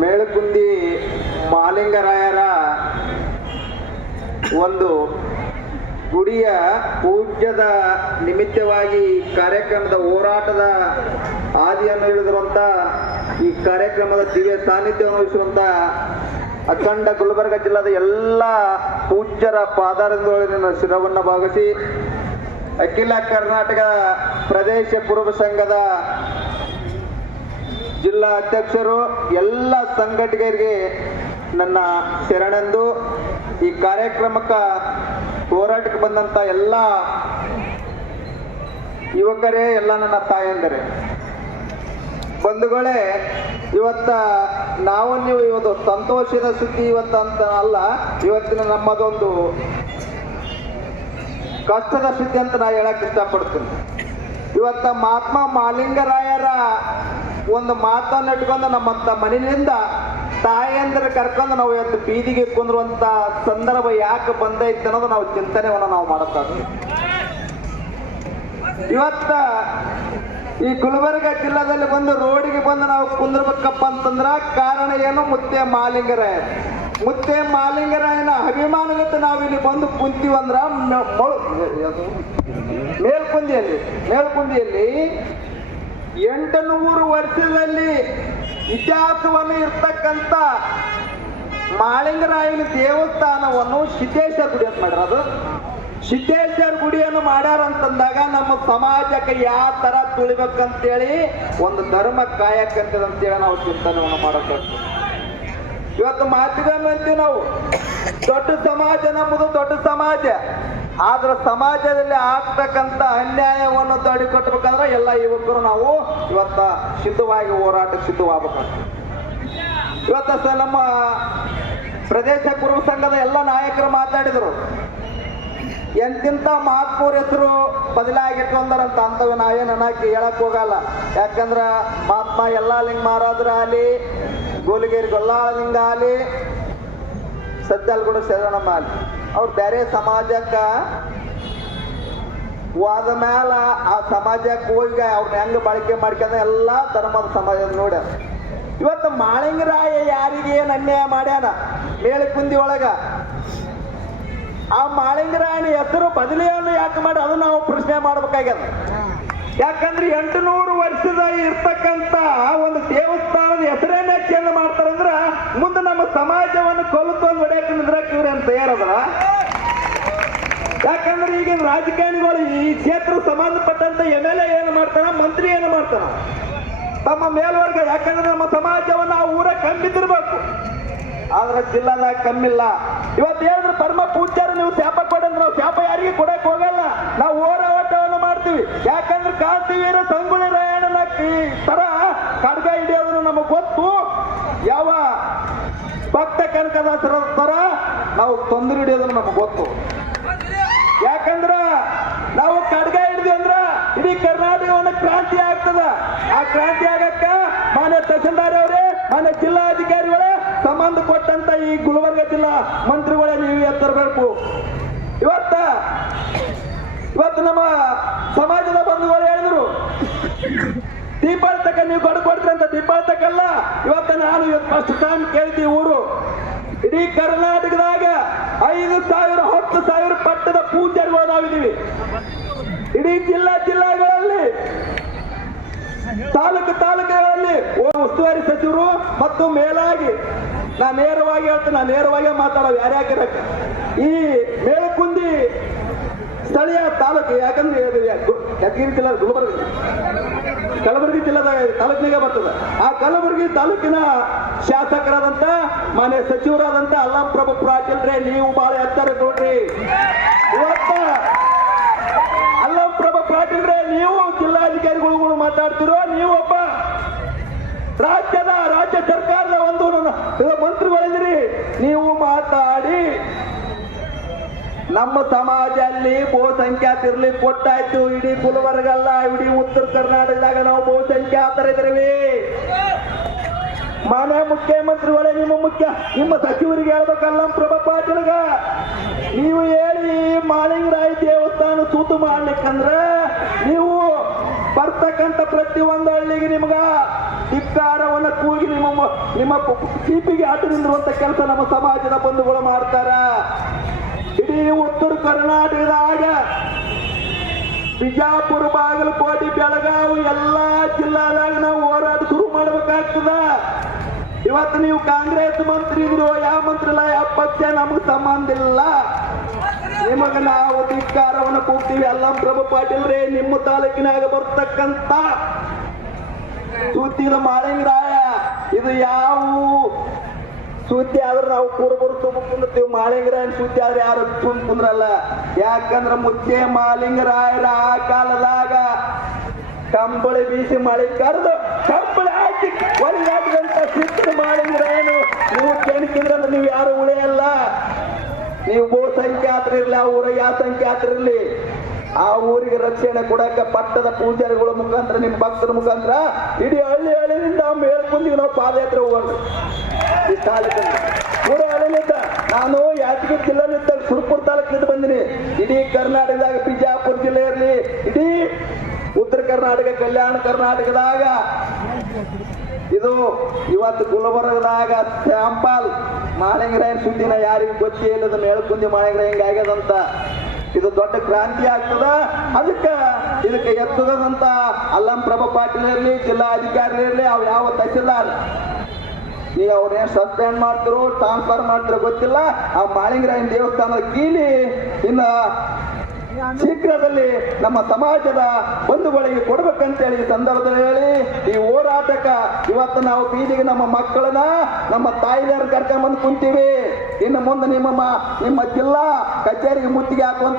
ಮೇಳಕುಂದಿ ಮಾಲಿಂಗರಾಯರ ಒಂದು ಗುಡಿಯ ಪೂಜ್ಯದ ನಿಮಿತ್ತವಾಗಿ ಕಾರ್ಯಕ್ರಮದ ಹೋರಾಟದ ಆದಿಯನ್ನು ಹಿಡಿದಿರುವಂಥ ಈ ಕಾರ್ಯಕ್ರಮದ ದಿವ್ಯ ಸಾನ್ನಿಧ್ಯವನ್ನು ವಹಿಸುವಂಥ ಅಖಂಡ ಗುಲ್ಬರ್ಗ ಜಿಲ್ಲಾದ ಎಲ್ಲ ಪೂಜ್ಯರ ಪಾದಾರದೊಳಗಿನ ಶಿರವನ್ನು ಭಾಗಿಸಿ ಅಖಿಲ ಕರ್ನಾಟಕ ಪ್ರದೇಶ ಪೂರ್ವ ಸಂಘದ ಜಿಲ್ಲಾ ಅಧ್ಯಕ್ಷರು ಎಲ್ಲ ಸಂಘಟಕರಿಗೆ ನನ್ನ ಶರಣೆಂದು ಈ ಕಾರ್ಯಕ್ರಮಕ್ಕೆ ಹೋರಾಟಕ್ಕೆ ಬಂದಂಥ ಎಲ್ಲ ಯುವಕರೇ, ಎಲ್ಲ ನನ್ನ ತಾಯಂದರೆ, ಬಂಧುಗಳೇ, ನಾವು ನೀವು ಇವತ್ತು ಸಂತೋಷದ ಸುದ್ದಿ ಇವತ್ತು ಅಂತ ಅಲ್ಲ, ಇವತ್ತಿನ ನಮ್ಮದೊಂದು ಕಷ್ಟದ ಸುದ್ದಿ ಅಂತ ನಾ ಹೇಳಕ್ ಇಷ್ಟಪಡ್ತೀನಿ. ಇವತ್ತ ಮಹಾತ್ಮ ಮಾಲಿಂಗರಾಯರ ಒಂದು ಮಾತನ್ನು ಇಟ್ಕೊಂಡು ನಮ್ಮಂತ ಮನೆಯಿಂದ ತಾಯಂದ್ರ ಕರ್ಕೊಂಡು ನಾವು ಇವತ್ತು ಬೀದಿಗೆ ಕುಂದ್ರುವಂತ ಸಂದರ್ಭ ಯಾಕೆ ಬಂದೈತೆ ಅನ್ನೋದು ನಾವು ಚಿಂತನೆಯನ್ನು ನಾವು ಮಾಡುತ್ತೀವಿ. ಇವತ್ತ ಈ ಗುಲ್ಬರ್ಗ ಜಿಲ್ಲಾದಲ್ಲಿ ಬಂದು ರೋಡಿಗೆ ಬಂದು ನಾವು ಕುಂದ್ರಬೇಕಪ್ಪ ಅಂತಂದ್ರ ಕಾರಣ ಏನು? ಮುತ್ತೆ ಮಾಲಿಂಗರಾಯನ ಅಭಿಮಾನಗತ ನಾವಿಲ್ಲಿ ಬಂದು ಕುಂತೀವಂದ್ರ ಮೇಲ್ಕುಂದಿಯಲ್ಲಿ 800 ವರ್ಷದಲ್ಲಿ ಇತಿಹಾಸವನ್ನು ಇರ್ತಕ್ಕಂಥ ಮಾಳಿಂಗರಾಯನ ದೇವಸ್ಥಾನವನ್ನು ಸಿದ್ದೇಶ್ವರ ಗುಡಿ ಅಂತ ಮಾಡ್ಯಾರ. ಅದು ಸಿದ್ದೇಶ್ವರ ಗುಡಿಯನ್ನು ಮಾಡ್ಯಾರ ಅಂತಂದಾಗ ನಮ್ಮ ಸಮಾಜಕ್ಕೆ ಯಾವ ತರ ತುಳಿಬೇಕಂತೇಳಿ ಒಂದು ಧರ್ಮ ಕಾಯಕಂತೇಳಿ ನಾವು ಚಿಂತನೆಯನ್ನು ಮಾಡಬೇಕು. ಇವತ್ತು ಮಾತಿಗನ್ನು ಅಂತೀವಿ ನಾವು, ದೊಡ್ಡ ಸಮಾಜ ನಮ್ಮದು, ದೊಡ್ಡ ಸಮಾಜ. ಆದ್ರೆ ಸಮಾಜದಲ್ಲಿ ಆಗ್ತಕ್ಕಂಥ ಅನ್ಯಾಯವನ್ನು ತಡೆಗಟ್ಟಬೇಕಂದ್ರೆ ಎಲ್ಲ ಯುವಕರು ನಾವು ಇವತ್ತ ಸಿದ್ಧವಾಗಿ ಹೋರಾಟಕ್ಕೆ ಸಿದ್ಧವಾಗಬೇಕಾಗ್ತದೆ. ಇವತ್ತ ನಮ್ಮ ಪ್ರದೇಶ ಪೂರ್ವ ಸಂಘದ ಎಲ್ಲ ನಾಯಕರು ಮಾತಾಡಿದರು. ಎಂತಿಂತ ಮಹಾತ್ಮೂರ ಹೆಸರು ಬದಲಾಗಿಟ್ಕೊಂಡಾರಂತ ಅಂತವ ನಾವೇನು ಅನ್ನಕ್ಕೆ ಹೇಳಕ್ ಹೋಗಲ್ಲ. ಯಾಕಂದ್ರ ಮಹಾತ್ಮ ಯಲ್ಲಾಲಿಂಗ ಮಹಾರಾಜರ ಆಗಲಿ, ಗೋಲಿಗೇರಿ ಗೊಲ್ಲಾಳಿಂಗ ಆಗಲಿ, ಸಜ್ಜಲ್ಗೂಡ ಶರಣಮ್ಮ ಆಗಲಿ, ಅವ್ರು ಬೇರೆ ಸಮಾಜಕ್ಕೆ ಹೋದ ಮ್ಯಾಲ ಆ ಸಮಾಜಕ್ಕೆ ಹೋಗಿ ಅವ್ರನ್ನ ಹೆಂಗ ಬಳಕೆ ಮಾಡ್ಕೊಂಡ ಎಲ್ಲ ಧರ್ಮದ ಸಮಾಜ ನೋಡ್ಯಾರ. ಇವತ್ತು ಮಾಳಿಂಗರಾಯ ಯಾರಿಗೆ ಏನು ಅನ್ಯಾಯ ಮಾಡ್ಯಾನ ಮೇಳಕುಂದಿ ಒಳಗ, ಆ ಮಾಳಿಂಗರಾಯನ ಹೆಸರು ಬದಲಿಯನ್ನು ಯಾಕೆ ಮಾಡಿ ಅದು ನಾವು ಪ್ರಶ್ನೆ ಮಾಡ್ಬೇಕಾಗ್ಯದ. ಯಾಕಂದ್ರೆ 800 ವರ್ಷದ ಇರ್ತಕ್ಕಂಥ ಒಂದು ದೇವಸ್ಥಾನದ ಹೆಸರೇನೆ ಚೇಂಜ್ ಮಾಡ್ತಾರಂದ್ರ ಮುಂದೆ ನಮ್ಮ ಸಮಾಜವನ್ನು ಕೊಲ್ಕೊಂಡು ಹೊಡೆಯಕ್ಕೆ ನಿಂದ್ರಕ್ಕೆ ಇವ್ರೇನು ತಯಾರದಲ್ಲ. ಯಾಕಂದ್ರೆ ಈಗಿನ ರಾಜಕಾರಣಿಗಳು ಈ ಕ್ಷೇತ್ರ ಸಂಬಂಧಪಟ್ಟಂತ MLA ಏನು ಮಾಡ್ತಾನ, ಮಂತ್ರಿ ಏನು ಮಾಡ್ತಾನ, ತಮ್ಮ ಮೇಲ್ವರ್ಗ. ಯಾಕಂದ್ರೆ ನಮ್ಮ ಸಮಾಜವನ್ನು ಆ ಊರ ಕಮ್ಮಿದ್ದಿರ್ಬೇಕು, ಆದ್ರೆ ಜಿಲ್ಲಾದಾಗ ಕಮ್ಮಿಲ್ಲ. ಇವತ್ತು ಹೇಳಿದ್ರು ಪರಮ ಪೂಜ್ಯರು ನೀವು ಶಾಪ ಕೊಡಂದ್ರೆ ನಾವು ಶಾಪ ಯಾರಿಗೆ ಕೊಡಕ್ ಹೋಗಲ್ಲ, ನಾವು ಹೋರಾಟವನ್ನು ಮಾಡ್ತೀವಿ. ಯಾಕಂದ್ರೆ ಕಾಂತಿವೀರ ಸಂಗೊಳ್ಳಿ ರಾಯಣ್ಣನ ತರ ಖಡ್ಗ ಹಿಡಿಯೋದನ್ನು ನಮಗ್ ಗೊತ್ತು. ಯಾವ ಭಕ್ತ ಕನಕದಾಸರ ತರ ನಾವು ತೊಂದರೆ ಹಿಡಿಯೋದನ್ನು ನಮಗ್ ಗೊತ್ತು. ಯಾಕಂದ್ರ ನಾವು ಖಡ್ಗ ಹಿಡಿದ್ವಿ ಅಂದ್ರ ಇಡೀ ಕರ್ನಾಟಕವನ್ನು ಕ್ರಾಂತಿ ಆಗ್ತದ. ಆ ಕ್ರಾಂತಿ ಆಗಕ್ಕ ಮಾನ್ಯ ತಹಸೀಲ್ದಾರ್ ಅವರೇ, ಮಾನ್ಯ ಜಿಲ್ಲಾಧಿಕಾರಿಗಳೇ, ಸಂಬಂಧಪಟ್ಟಂತ ಈ ಗುಲ್ಬರ್ಗ ಜಿಲ್ಲಾ ಮಂತ್ರಿಗಳೇ ನೀವು ಎತ್ತರಬೇಕು. ಇವತ್ತು ನಮ್ಮ ಸಮಾಜದ ಬಂಧುಗಳು ಹೇಳಿದ್ರು ದೀಪಾವಳಿ ತಕ್ಕ ನೀವು ಕೊಡು ಕೊಡ್ತೀರಿ ಅಂತ. ದೀಪಾವಳಿ ತಕ್ಕಲ್ಲ, ಇವತ್ತು ನಾನು ಫಸ್ಟ್ ಟೈಮ್ ಕೇಳ್ತೀವಿ. ಊರು ಇಡೀ ಕರ್ನಾಟಕದಾಗ 5,000 10,000 ಪಟ್ಟದ ಪೂಜಾರಿಗಳು ನಾವಿದ್ದೀವಿ. ಇಡೀ ಜಿಲ್ಲಾಗಳಲ್ಲಿ ತಾಲೂಕುಗಳಲ್ಲಿ ಉಸ್ತುವಾರಿ ಸಚಿವರು ಮತ್ತು ಮೇಲಾಗಿ ನಾ ನೇರವಾಗಿ ಹೇಳ್ತೇನೆ, ನಾ ನೇರವಾಗಿ ಮಾತಾಡೋ ಯಾರ್ಯಾಕಿರಕ್ಕೆ ಈ ಮೇಳಕುಂದಿ ಸ್ಥಳೀಯ ತಾಲೂಕು. ಯಾಕಂದ್ರೆ ಯಾದಗಿರಿ ಜಿಲ್ಲಾ ಕಲಬುರಗಿ ಜಿಲ್ಲಾದ ತಾಲೂಕಿನಾಗೆ ಬರ್ತದೆ. ಆ ಕಲಬುರಗಿ ತಾಲೂಕಿನ ಶಾಸಕರಾದಂತ ಮಾನ್ಯ ಸಚಿವರಾದಂತ ಅಲ್ಲಂಪ್ರಭು ಪಾಟೀಲ್ರೆ, ನೀವು ಬಹಳ ಎತ್ತರ ನೋಡ್ರಿ. ಇವತ್ತ ಅಲ್ಲಂಪ್ರಭು ಪಾಟೀಲ್ರೆ, ನೀವು ಜಿಲ್ಲಾಧಿಕಾರಿಗಳು ಮಾತಾಡ್ತಿರೋ, ನೀವು ಒಬ್ಬ ರಾಜ್ಯ ಸರ್ಕಾರದ ಒಂದು ಮಂತ್ರಿಗಳಿದ್ದೀರಿ. ನೀವು ಮಾತಾಡಿ ನಮ್ಮ ಸಮಾಜದಲ್ಲಿ ಬಹುಸಂಖ್ಯಾತ ಇರ್ಲಿಕ್ಕೆ ಕೊಟ್ಟಾಯ್ತು. ಇಡೀ ಗುಲ್ಬರ್ಗಲ್ಲ, ಇಡೀ ಉತ್ತರ ಕರ್ನಾಟಕದಾಗ ನಾವು ಬಹುಸಂಖ್ಯಾತರಿದ್ದೀವಿ. ಮಾನ್ಯ ಮುಖ್ಯಮಂತ್ರಿಗಳೇ, ನಿಮ್ಮ ಸಚಿವರಿಗೆ ಹೇಳ್ಬೇಕಲ್ಲ, ಪ್ರಭಾ ಪಾಟೀಲ್ಗ ನೀವು ಹೇಳಿ ಮಾಳಿಂಗರಾಯ ದೇವಸ್ಥಾನ ಸೂತು ಮಾಡ್ಲಿಕ್ಕಂದ್ರೆ ನೀವು ಬರ್ತಕ್ಕಂಥ ಪ್ರತಿಯೊಂದು ಹಳ್ಳಿಗೆ ನಿಮ್ಗ ಧಿಕ್ಕಾರವನ್ನ ಕೂಗಿ ನಿಮ್ಮ ಟಿಪಿಗೆ ಅಡ್ಡು ನಿಂದಿರುವಂತ ಕೆಲಸ ನಮ್ಮ ಸಮಾಜದ ಬಂಧುಗಳು ಮಾಡ್ತಾರ. ಇಡೀ ಉತ್ತರ ಕರ್ನಾಟಕದಾಗ ಬಿಜಾಪುರ, ಬಾಗಲಕೋಟೆ, ಬೆಳಗಾವಿ ಎಲ್ಲಾ ಜಿಲ್ಲಾದಾಗ ನಾವು ಹೋರಾಟ ಶುರು ಮಾಡ್ಬೇಕಾಗ್ತದ. ಇವತ್ತು ನೀವು ಕಾಂಗ್ರೆಸ್ ಮಂತ್ರಿ ಇದ್ರು, ಯಾವ ಮಂತ್ರಿ ಇಲ್ಲ, ಯಾವ ಪಕ್ಷ ನಮಗೆ ಸಂಬಂಧ ಇಲ್ಲ. ನಿಮಗ ನಾವು ಧಿಕ್ಕಾರವನ್ನು ಕೂಗ್ತೀವಿ. ಅಲ್ಲಂ ಪ್ರಭು ಪಾಟೀಲ್ ರೇ, ನಿಮ್ಮ ತಾಲೂಕಿನಾಗ ಬರ್ತಕ್ಕಂತ ಸುದ್ದಿದ ಮಾಳಿಂಗರಾಯ, ಇದು ಯಾವ ಸುದ್ದಿ ಆದ್ರೆ ನಾವು ಕುರುಬರು ತುಂಬ ಕುಂದಿರ್ತೀವಿ. ಮಾಳಿಂಗರಾಯನ ಸುದ್ದಿ ಆದ್ರೆ ಯಾರು ತುಂಬ ಕುಂದ್ರಲ್ಲ. ಯಾಕಂದ್ರ ಮುದ್ದೆ ಮಾಲಿಂಗರಾಯರ ಆ ಕಾಲದಾಗ ಕಂಬಳಿ ಬೀಸಿ ಮಳೆ ಕರೆದು ಕಂಬಳಿ ಹಾಕಿ ಒಳಗಾದಂತ ಸಿಕ್ಕ ಮಾಳಿಂಗರಾಯನು ನೀವು ಕೆಣಕಿದ್ರಂದ್ರೆ ನೀವು ಯಾರು ಉಳಿಯಲ್ಲ. ನೀವು ಬಹುಸಂಖ್ಯಾತರು ಇರಲಿ, ಆ ಊರ ಯಾವ ಸಂಖ್ಯಾತರು ಇರಲಿ, ಆ ಊರಿಗೆ ರಕ್ಷಣೆ ಕೊಡಕ ಪಟ್ಟದ ಪೂಜಾರಿಗಳ ಮುಖಾಂತರ, ನಿಮ್ಮ ಭಕ್ತರ ಮುಖಾಂತರ ಇಡೀ ಹಳ್ಳಿ ಹಳ್ಳಿಯಿಂದ ಮೇಲ್ಕುಂದಿಗೆ ನಾವು ಪಾದಯಾತ್ರೆ ಹೋಗೋಣ. ಈ ತಾಲೂಕಿನ ಊರ ಹಳ್ಳಿನಿಂದ ನಾನು ಯಾದಗಿರಿ ಜಿಲ್ಲೆನಿಂದ ಸುರಪುರ ತಾಲೂಕಿನಿಂದ ಬಂದಿನಿ. ಇಡೀ ಕರ್ನಾಟಕದಾಗ ಬಿಜಾಪುರ ಜಿಲ್ಲೆ ಇರಲಿ, ಇಡೀ ಉತ್ತರ ಕರ್ನಾಟಕ, ಕಲ್ಯಾಣ ಕರ್ನಾಟಕದಾಗ, ಇದು ಇವತ್ತು ಗುಲ್ಬರ್ಗದಾಗ ಸ್ಯಾಂಪಲ್ ಮಾಳಿಂಗರಾಯನ ಸುದ್ದಿನ ಯಾರಿಗೂ ಗೊತ್ತೇ ಇಲ್ಲದ ಮೇಲ್ಕುಂದಿ ಮಾಳಿಂಗರಾಯ ಹಿಂಗಾಗ್ಯದಂತ. ಇದು ದೊಡ್ಡ ಕ್ರಾಂತಿ ಆಗ್ತದ. ಇದಕ್ಕೆ ಎತ್ತದಂತ ಅಲ್ಲಂ ಪ್ರಭು ಪಾಟೀಲ್ ಇರಲಿ, ಜಿಲ್ಲಾ ಅಧಿಕಾರಿ ಇರಲಿ, ಅವ್ ಯಾವ ತಹಸೀಲ್ದಾರ್ ಈಗ ಅವ್ರೇನ್ ಸಸ್ಪೆಂಡ್ ಮಾಡ್ತಿರೋ ಟ್ರಾನ್ಸ್ಫರ್ ಮಾಡ್ತಿರೋ ಗೊತ್ತಿಲ್ಲ. ಆ ಮಾಳಿಂಗರಾಯನ ದೇವಸ್ಥಾನದ ಕೀಲಿ ಇನ್ನ ಶೀಘ್ರದಲ್ಲಿ ನಮ್ಮ ಸಮಾಜದ ಬಂಧುಗಳಿಗೆ ಕೊಡ್ಬೇಕಂತೇಳಿ ಈ ಸಂದರ್ಭದಲ್ಲಿ ಹೇಳಿ, ಈ ಹೋರಾಟಕ್ಕ ಇವತ್ತು ನಾವು ಬೀದಿಗೆ ನಮ್ಮ ಮಕ್ಕಳನ್ನ, ನಮ್ಮ ತಾಯಿದಾರ ಕರ್ಕೊಂಡ್ಬಂದು ಕುಂತೀವಿ. ಇನ್ನು ಮುಂದೆ ನಿಮ್ಮ ಜಿಲ್ಲಾ ಕಚೇರಿಗೆ ಮುತ್ತಿಗೆ ಹಾಕುವಂತ